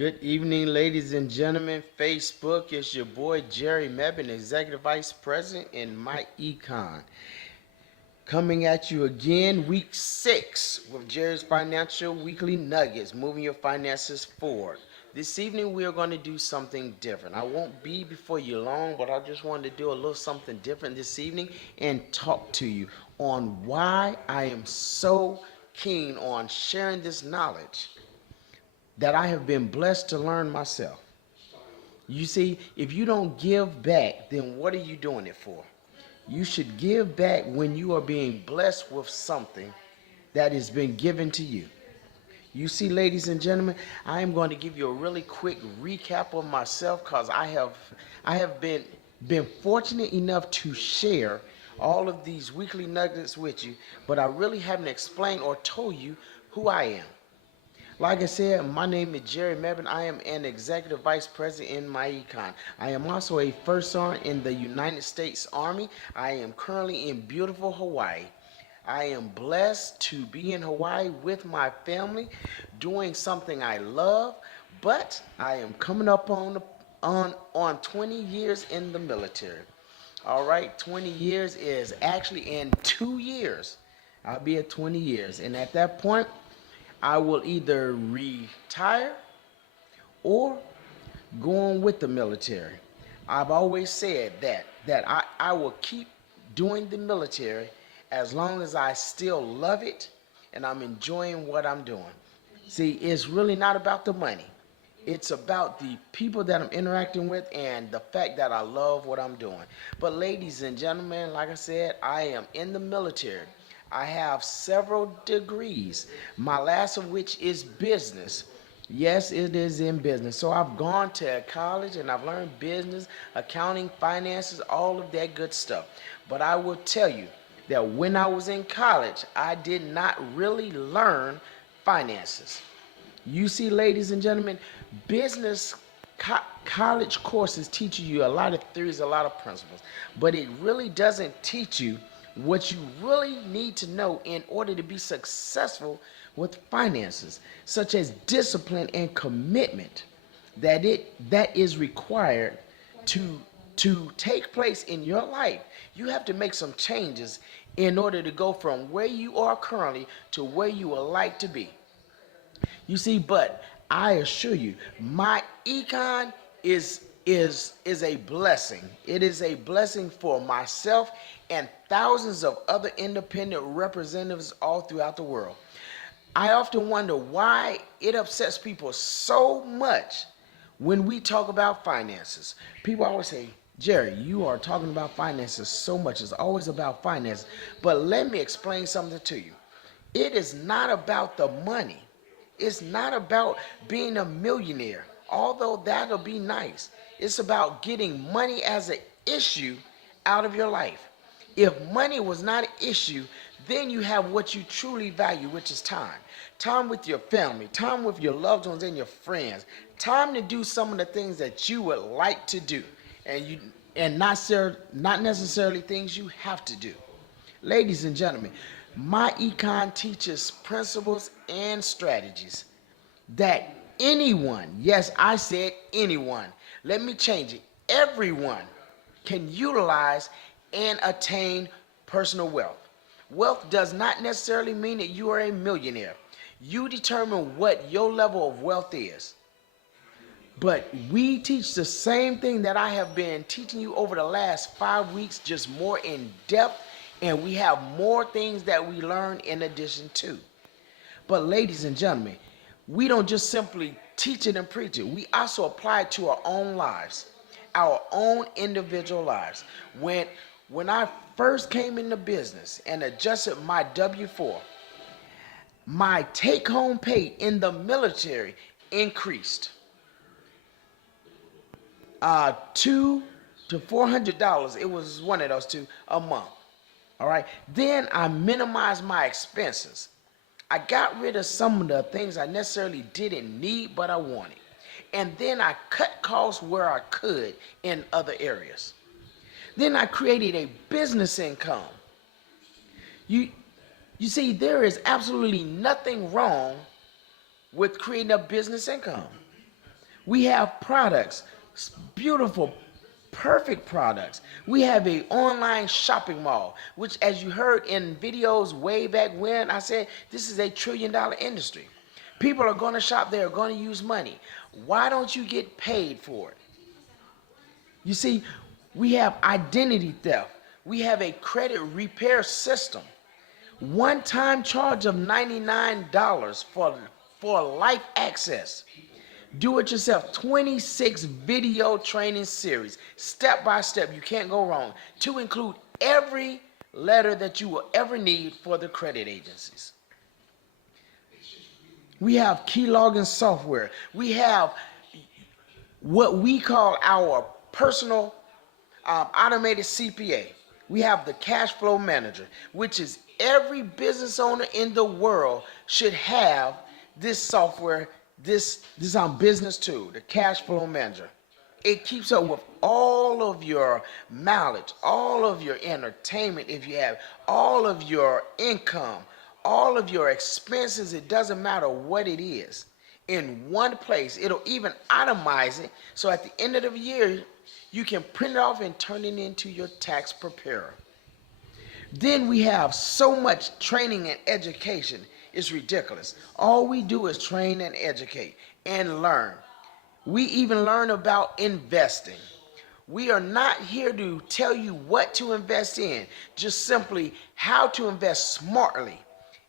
Good evening, ladies and gentlemen. Facebook, it's your boy Jerry Mebin, Executive Vice President in MyEcon. Coming at you again, week 6 with Jerry's Financial Weekly Nuggets, moving your finances forward. This evening, we are going to do something different. I won't be before you long, but I just wanted to do a little something different this evening and talk to you on why I am so keen on sharing this knowledge that I have been blessed to learn myself. You see, if you don't give back, then what are you doing it for? You should give back when you are being blessed with something that has been given to you. You see, ladies and gentlemen, I am going to give you a really quick recap of myself because I have been fortunate enough to share all of these weekly nuggets with you, but I really haven't explained or told you who I am. Like I said, my name is Jerry Mebin. I am an Executive Vice President in MyEcon. I am also a First Sergeant in the United States Army. I am currently in beautiful Hawaii. I am blessed to be in Hawaii with my family, doing something I love, but I am coming up on 20 years in the military. All right, 20 years is actually in 2 years. I'll be at 20 years, and at that point, I will either retire or go on with the military. I've always said that I will keep doing the military as long as I still love it and I'm enjoying what I'm doing. See, it's really not about the money. It's about the people that I'm interacting with and the fact that I love what I'm doing. But ladies and gentlemen, like I said, I am in the military. I have several degrees, my last of which is business. Yes, it is in business. So I've gone to college and I've learned business, accounting, finances, all of that good stuff. But I will tell you that when I was in college, I did not really learn finances. You see, ladies and gentlemen, business college courses teach you a lot of theories, a lot of principles, but it really doesn't teach you what you really need to know in order to be successful with finances, such as discipline and commitment that is required to take place in your life. You have to make some changes in order to go from where you are currently to where you would like to be. You see, but I assure you, my econ is a blessing. It is a blessing for myself and thousands of other independent representatives all throughout the world. I often wonder why it upsets people so much when we talk about finances. People always say, Jerry, you are talking about finances so much. It's always about finances. But let me explain something to you. It is not about the money. It's not about being a millionaire, although that'll be nice. It's about getting money as an issue out of your life. If money was not an issue, then you have what you truly value, which is time. Time with your family, time with your loved ones and your friends, time to do some of the things that you would like to do, and not necessarily things you have to do. Ladies and gentlemen, my econ teaches principles and strategies that anyone, yes, I said anyone, let me change it, everyone can utilize and attain personal wealth. Wealth does not necessarily mean that you are a millionaire. You determine what your level of wealth is. But we teach the same thing that I have been teaching you over the last 5 weeks, just more in depth, and we have more things that we learn in addition to. But ladies and gentlemen, we don't just simply teach it and preach it. We also apply it to our own lives, our own individual lives. When I first came into business and adjusted my W-4, my take-home pay in the military increased. $200 to $400. It was one of those two a month. All right. Then I minimized my expenses. I got rid of some of the things I necessarily didn't need, but I wanted. And then I cut costs where I could in other areas. Then I created a business income. You, you see, there is absolutely nothing wrong with creating a business income. We have products, beautiful, perfect products. We have a online shopping mall, which, as you heard in videos way back when, I said this is a $1 trillion industry. People are going to shop there, are going to use money. Why don't you get paid for it? You see, we have identity theft. We have a credit repair system. One-time charge of $99 for life access. Do it yourself. 26 video training series, step by step. You can't go wrong. To include every letter that you will ever need for the credit agencies. We have key logging software. We have what we call our personal automated CPA. We have the cash flow manager, which is every business owner in the world should have this software, this business tool, the cash flow manager. It keeps up with all of your mileage, all of your entertainment, if you have, all of your income, all of your expenses. It doesn't matter what it is. In one place, it'll even itemize it, so at the end of the year, you can print it off and turn it into your tax preparer. Then we have so much training and education, it's ridiculous. All we do is train and educate and learn. We even learn about investing. We are not here to tell you what to invest in, just simply how to invest smartly,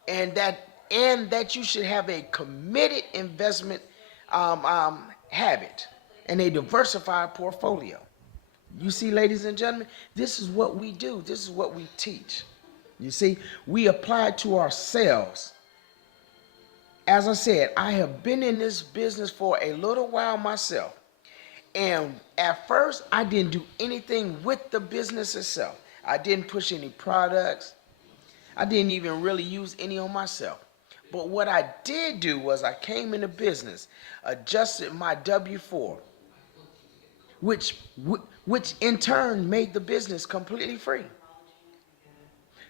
and that you should have a committed investment habit and a diversified portfolio. You see, ladies and gentlemen, this is what we do. This is what we teach. You see, we apply it to ourselves. As I said, I have been in this business for a little while myself. And at first, I didn't do anything with the business itself. I didn't push any products. I didn't even really use any on myself. But what I did do was I came into business, adjusted my W-4, which in turn made the business completely free.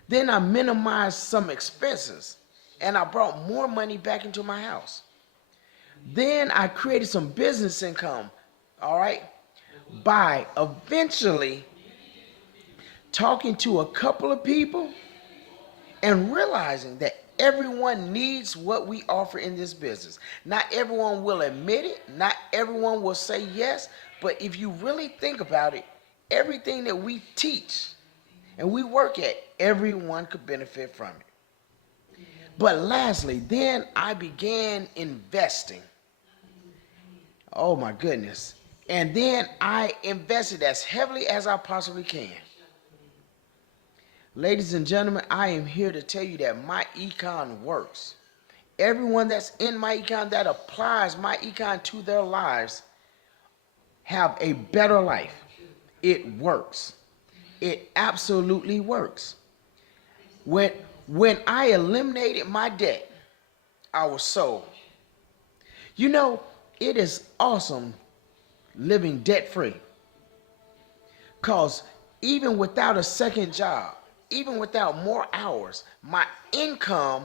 Then I minimized some expenses and I brought more money back into my house. Then I created some business income, all right, by eventually talking to a couple of people and realizing that everyone needs what we offer in this business. Not everyone will admit it, not everyone will say yes, but if you really think about it, everything that we teach and we work at, everyone could benefit from it. But lastly, then I began investing. Oh my goodness. And then I invested as heavily as I possibly can. Ladies and gentlemen, I am here to tell you that MyEcon works. Everyone that's in MyEcon that applies MyEcon to their lives have a better life. It works. It absolutely works. When I eliminated my debt, I was sold. You know, it is awesome living debt-free. Because even without a second job, even without more hours, my income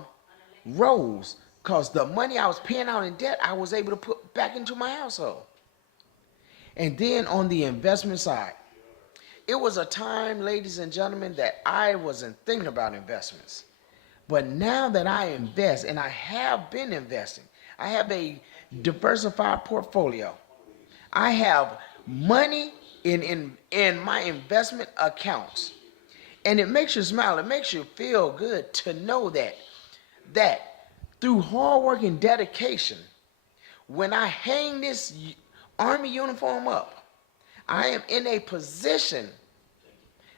rose because the money I was paying out in debt, I was able to put back into my household. And then on the investment side, it was a time, ladies and gentlemen, that I wasn't thinking about investments. But now that I invest, and I have been investing, I have a diversified portfolio. I have money in my investment accounts. And it makes you smile. It makes you feel good to know that through hard work and dedication, when I hang this Army uniform up, I am in a position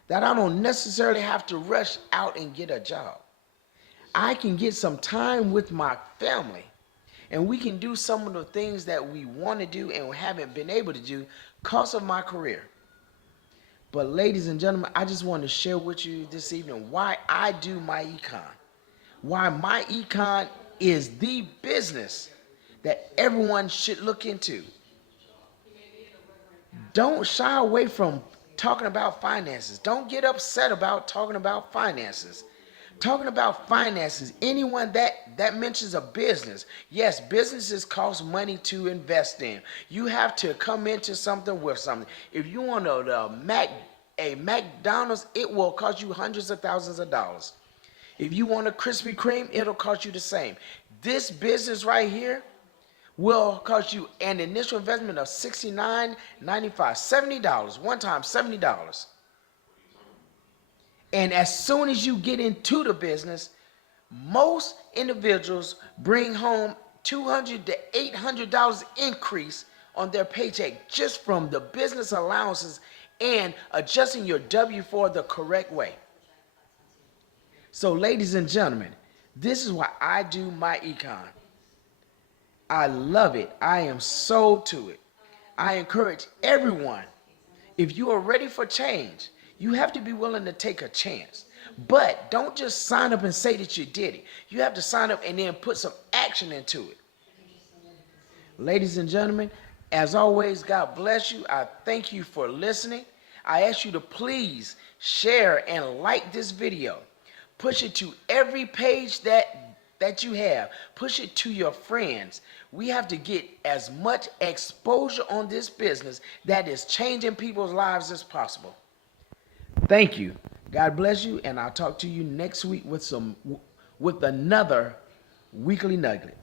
that I don't necessarily have to rush out and get a job. I can get some time with my family, and we can do some of the things that we want to do and haven't been able to do because of my career. But ladies and gentlemen, I just want to share with you this evening why I do MyEcon. Why MyEcon is the business that everyone should look into. Don't shy away from talking about finances. Don't get upset about talking about finances. Talking about finances, anyone that mentions a business, yes, businesses cost money to invest in. You have to come into something with something. If you want a McDonald's, it will cost you hundreds of thousands of dollars. If you want a Krispy Kreme, it'll cost you the same. This business right here will cost you an initial investment of $69.95, $70, one time $70. And as soon as you get into the business, most individuals bring home $200 to $800 increase on their paycheck just from the business allowances and adjusting your W-4 the correct way. So, ladies and gentlemen, this is why I do MyEcon. I love it. I am sold to it. I encourage everyone, if you are ready for change, you have to be willing to take a chance. But don't just sign up and say that you did it. You have to sign up and then put some action into it. Ladies and gentlemen, as always, God bless you. I thank you for listening. I ask you to please share and like this video. Push it to every page that you have. Push it to your friends. We have to get as much exposure on this business that is changing people's lives as possible. Thank you. God bless you, and I'll talk to you next week with another weekly nugget.